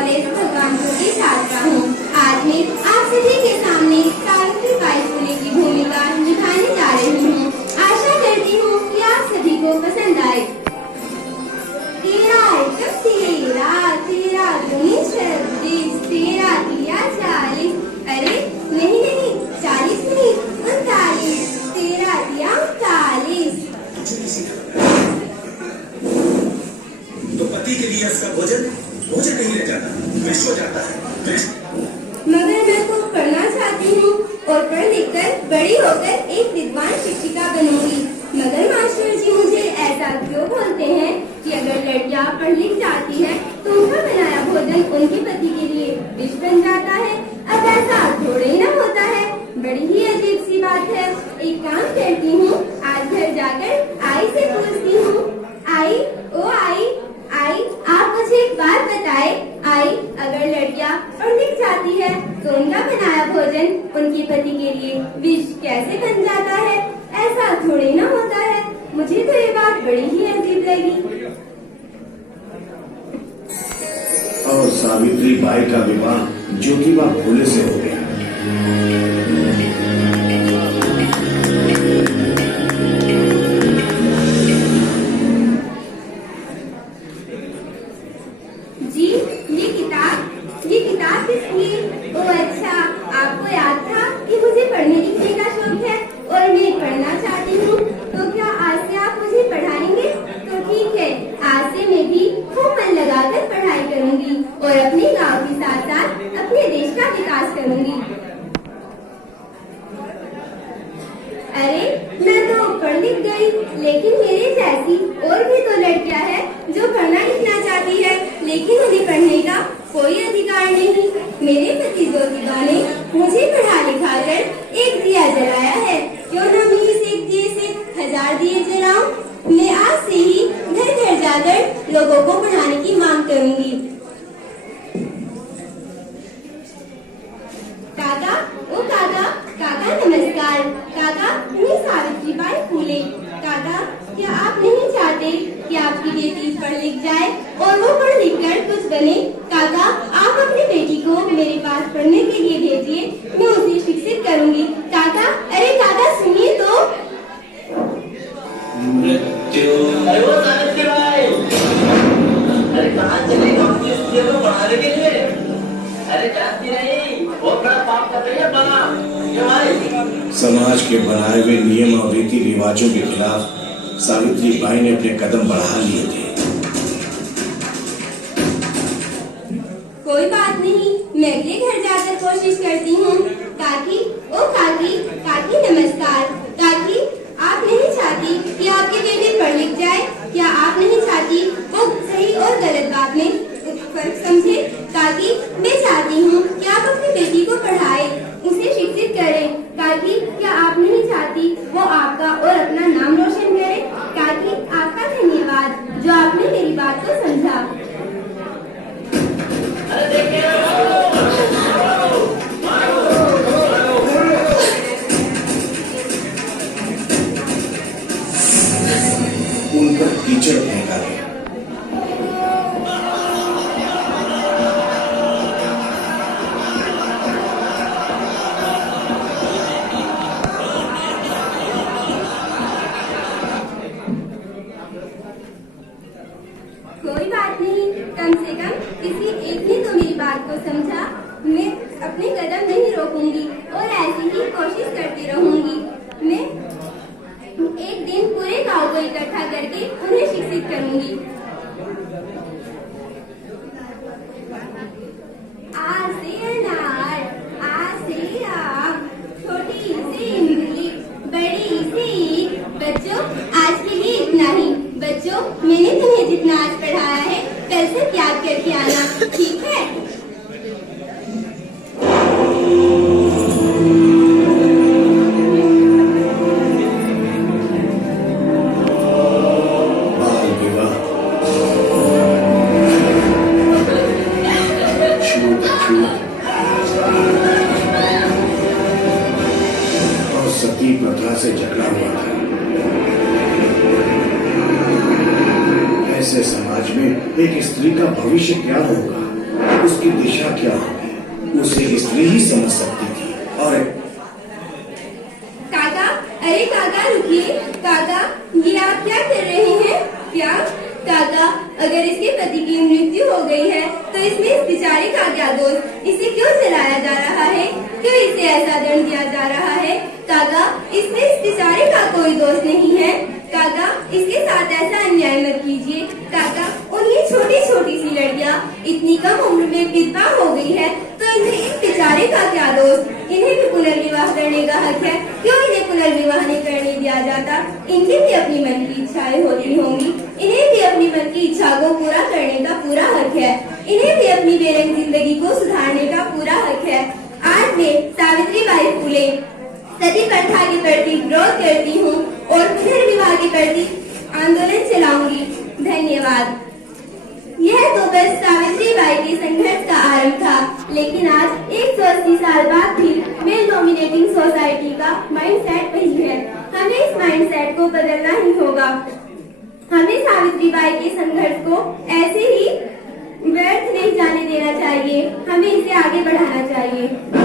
College Bhagwanpur की छात्रा हूँ। आज मैं आप सभी के सामने सावित्रीबाई फुले की भूमिका निभाने जा रही हूँ। आशा करती हूँ कि आप सभी को पसंद आए। तेरा आइटम तेरा, तेरा दूनी 26, तेरा तिया 40, अरे नहीं नहीं 40 नहीं 39, तेरा तिया 39। तो पति के लिए उसका भोजन नहीं रह जाता, विष हो जाता है। मगर मैं खूब पढ़ना चाहती हूँ और पढ़ लिख कर बड़ी होकर एक विद्वान शिक्षिका बनूंगी। मगर मास्टर जी मुझे ऐसा क्यों बोलते हैं कि अगर लड़कियाँ पढ़ लिख जाती है तो उनका बनाया भोजन उनके पति के लिए विष बन जाता है। अब ऐसा थोड़े ही ना होता है, बड़ी ही अजीब सी बात है। एक काम करती हूँ, आज घर जाकर आई से पूछती हूँ। आई, ओ आई, आई, आप मुझे एक बात बताए। आई, अगर लड़कियाँ पढ़ लिख जाती है तो उनका बनाया भोजन उनके पति के लिए विष कैसे बन जाता है? ऐसा थोड़ी ना होता है। मुझे तो ये बात बड़ी ही अजीब लगी। और सावित्रीबाई का विवाह ज्योतिबा फुले से हो गया। जी, ये किताब किसकी? ओ अच्छा, आपको याद था कि मुझे पढ़ने लिखने का शौक है और मैं पढ़ना चाहती हूँ। तो क्या आज से आप मुझे पढ़ाएंगे? तो ठीक है, आज से मैं भी खूब मन लगाकर पढ़ाई करूँगी और अपने गांव के साथ साथ अपने देश का विकास करूँगी। अरे, मैं तो पढ़ लिख गई, लेकिन मेरे जैसी और भी तो लड़कियां हैं जो पढ़ना लिखना चाहती है, लेकिन उन्हें पढ़ने का कोई अधिकार नहीं। मेरे पति ज्योतिबा ने मुझे पढ़ा लिखा कर एक दिया जलाया है, क्यों न मैं इस एक दिए से 1000 दिए जलाऊं। मैं आज से ही घर घर जाकर लोगों को पढ़ाने की मांग करूंगी। काका, ओ काका, काका नमस्कार। काका, मैं सावित्रीबाई फुले। काका, क्या आप नहीं चाहते कि आपकी बेटी पढ़ लिख जाए और वो पढ़ लिख कर कुछ बने? काका, आप अपनी बेटी को मेरे पास पढ़ने के लिए भेजिए, मैं उसे शिक्षित करूंगी। काका, अरे काका सुनिए तो। अरे वो सावित्रीबाई, अरे कहाँ चले गए पढ़ाने के लिए? अरे जानती नहीं, बहुत बड़ा पाप कर रही है भाई। समाज के बनाए हुए नियम और रीति रिवाजों के खिलाफ सावित्रीबाई ने अपने कदम बढ़ा लिए थे। कोई बात नहीं, मैं अगले घर जाकर कोशिश करती हूँ। काकी, ओ काकी, काकी नमस्कार। काकी, आप नहीं चाहती कि आपकी बेटी पढ़ लिख जाए? क्या आप नहीं चाहती वो सही और गलत बात में फर्क समझे? काकी, मैं चाहती हूँ कि आप अपनी बेटी को पढ़ाए, उसे शिक्षित करें। काकी, क्या आप नहीं चाहती वो आपका और अपना नाम रोशन करे? काकी, आपका धन्यवाद जो आपने मेरी बात को समझा। उनका कीचड़ फेंका गया। कोई बात नहीं, कम से कम किसी एक ने तो मेरी बात को समझा। मैं अपने कदम नहीं रोकूंगी और ऐसी ही कोशिश करती रहूंगी। मैं एक दिन पूरे गांव को इकट्ठा करके उन्हें शिक्षित करूंगी। आ से अनार, आ से आम, छोटी सी इमली, बड़ी सी ईख। बच्चों, आज के लिए इतना ही। बच्चों, मैंने तुम्हें जितना आज पढ़ाया है कल से याद करके आना, ठीक है? बाल विवाह, छूत और सती प्रथा से झगड़ा हुआ था। ऐसे समाज में एक स्त्री का भविष्य क्या होगा? उसकी दिशा क्या होगी उसे स्त्री ही समझ सकती थी। और काका, अरे काका रुकिए। काका, ये आप क्या कर रहे हैं? क्या काका, अगर इसके पति की मृत्यु हो गई है तो इसमें इस बेचारे का क्या दोष? इसे क्यों जलाया जा रहा है? क्यों इसे ऐसा दंड दिया जा रहा है? काका, इसमें इस बेचारे का कोई दोष नहीं है। काका, इसके साथ ऐसा अन्याय मत कीजिए। काका, और ये छोटी छोटी सी लड़कियाँ इतनी कम उम्र में विधवा हो गई है तो इन्हें इस बेचारे का क्या दोष? इन्हें भी पुनर्विवाह करने का हक है। क्यों इन्हें पुनर्विवाह नहीं करने दिया जाता? इनकी भी अपनी मन की इच्छाएं होती होंगी। इन्हें भी अपनी मन की इच्छा को पूरा करने का पूरा हक है। इन्हें भी अपनी बेरंग जिंदगी को सुधारने का पूरा हक है। आज मैं सावित्रीबाई फुले सती प्रथा के प्रति विरोध करती हूँ और पुनर्विवाह के प्रति आंदोलन चलाऊंगी। धन्यवाद। यह तो बस सावित्रीबाई के संघर्ष का आरंभ था, लेकिन आज 180 साल बाद भी मेल डोमिनेटिंग सोसाइटी का माइंडसेट वही है। हमें इस माइंडसेट को बदलना ही होगा। हमें सावित्रीबाई के संघर्ष को ऐसे ही व्यर्थ नहीं जाने देना चाहिए। हमें इसे आगे बढ़ाना चाहिए।